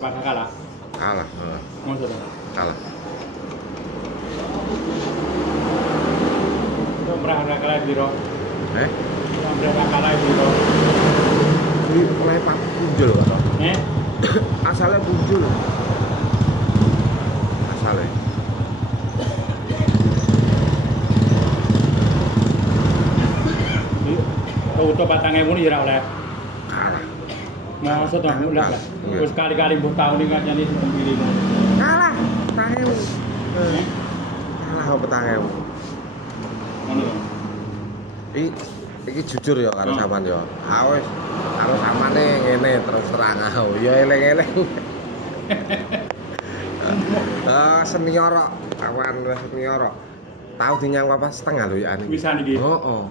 Pada kalah. Kalah, Maksudnya. kalah. Itu merah kalah biro. Merah kalah biro. Ini mulai Pak Punjul kok. Asalnya Punjul. Asalnya. Utuh 4.000 ini ora oleh. Kalah. Maksud to ulah lah. Wis kali-kali mbok taun iki kancane sendiri. Kalah. 4.000. Kalah kok 4.000. Ngono lho. Iki jujur ya karo sampean ya. Wis karo sampeane ngene terus terang aku. Ya eling-eling. Senior kok. Awan senior kok. Tahu dinyang apa setengah lho ya iki. Bisa niki. Heeh.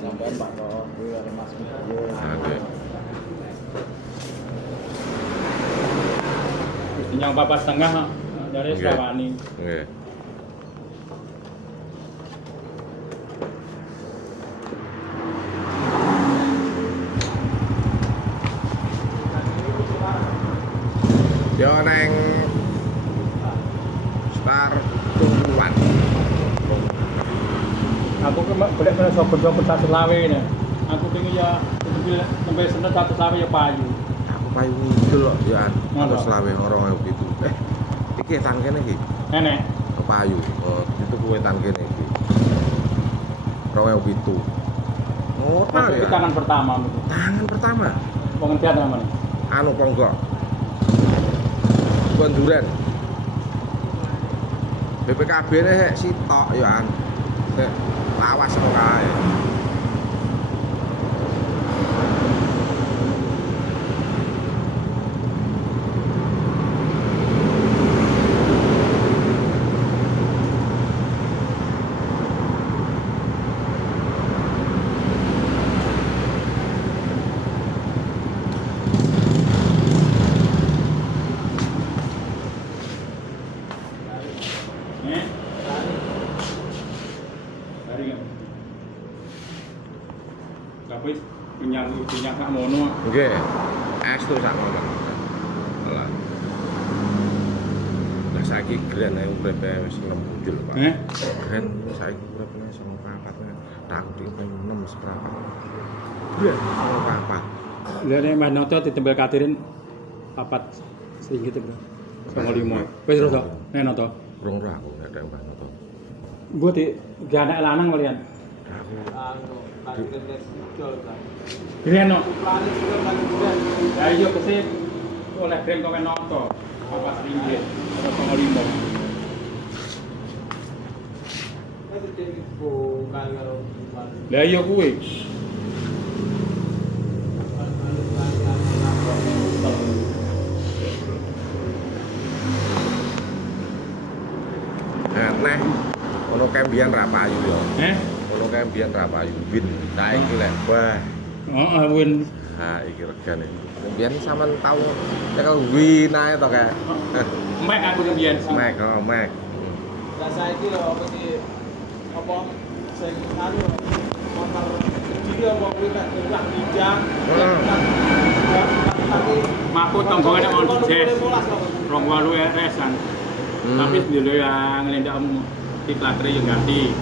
Sampai Pak kok ada Mas Video. Oke. Yang 4,5 dari Srawani. Nggih. Yo neng Star tungguan. Aku ke boleh kena sopor-sopor 1 ini. Aku pengen ya sampai seneng 1 ya payu. Aku payu ngidul kok ya. Ngono. Terus lawe orang gitu. Iki tangkene iki. Nenek. Kepayu. Itu kuwe tangkene iki. 2007. Oh, Itu ya. tangan pertama. Tangan pertama. Pengertian namanya. Anu ponggok. Bonduran. BPKB ne sitok ya an. Lawas kok kae. Tapi punya Kak Mono. Nggih. Estu sak ngono. Lah. Lah saiki gren ae urip wis 6 muncul, Pak. Gren saiki urip wis 4 tak ding 6 seprapat. Gren 4. Lah nek Mas Noto ditembel katirin 4 sing gitu, Bro. 95. Wis terus kok. Nek Noto. Rong ora aku nek ada Mbah Noto. Gua di anak lanang kalian. Greno. Ya iya kesip oleh green kok Noto. Apa ringgit? Atau 95. Lah iya kuwi. Nah, ono kembian ra payu yo. Ono kembian ra payu win. Saiki lek wah. Heeh, win. Ha iki regane. Kembian sampean tau nyekel win ae to kae. Mek aku kembian. Mek, mek. Lah saiki lho apa iki apa sing anu motor iki apa kuwi tak gerak bijang. Maku tonggone mau dijes. 28 RS-an. Tapi dulu yang ngelendak di klatere yang ganti.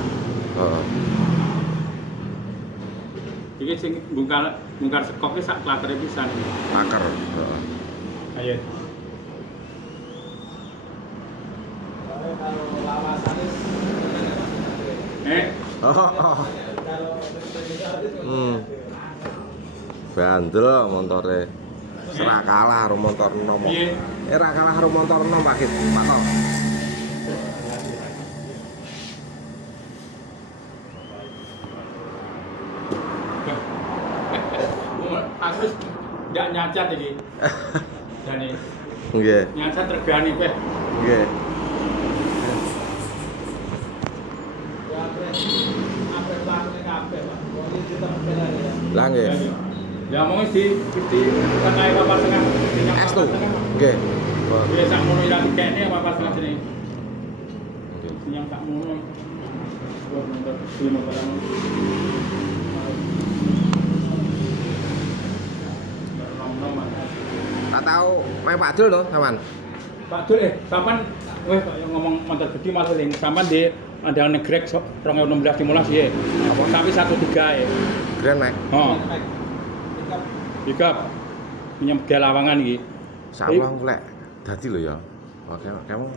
Heeh. Iki sing bongkar sekok iki sak klatere pisan. Paker. Heeh. Ayo. Kalau lawasane Oh. Bandel montore. Serah kalah karo motor enom. Piye? Ora kalah karo motor enom Pak Kit. Pak Kok. Aku ndak nyacat iki. Jane. Nggih. Nyacat regane kowe. Nggih. ya apa lakune kabeh Pak. Wong iki tetep bener ya. Lah nggih. Ya mau di tengah papat tengah. Es tuh. Nggih. Ya sak mono ira dikene papat tengah sini. Nggih. Yang sak mono. Gua nonton film barang. Tak tahu main Pak Dul to, sampean? Pak Dul sampean weh ngomong mantar gede malah ling sampean di andal negrek 2016 ya. Tapi 13 ya. Grand Max. Oh, pickup punya galawangan iki. Salah lek dadi lho ya. Oke, kamu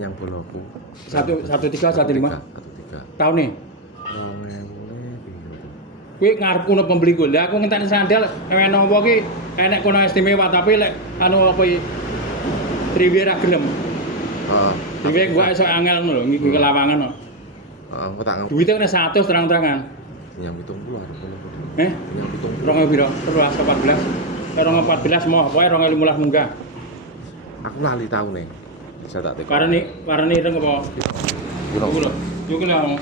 nyang boloku. 1315 tahun nih. 2000 Kuwi ngarepku ono pembeli ku. Lah aku ngenteni sandal enek apa ki enek kono istimewa tapi lek anu apa iki triwe ra gelem. Heeh. Triwe gua iso angel ngono lho ngiki lawangan kok. Heeh, aku tak ngerti. Duite kena 100 terang-terangan. Nyang 70 ada kono. Nyang 70. 2000 piro? 14. 2014 mau pokoke 2015 munggah. Aku lali taune. Bisa tak teko. Karena ini reng apa? Gunung. Yo ki lho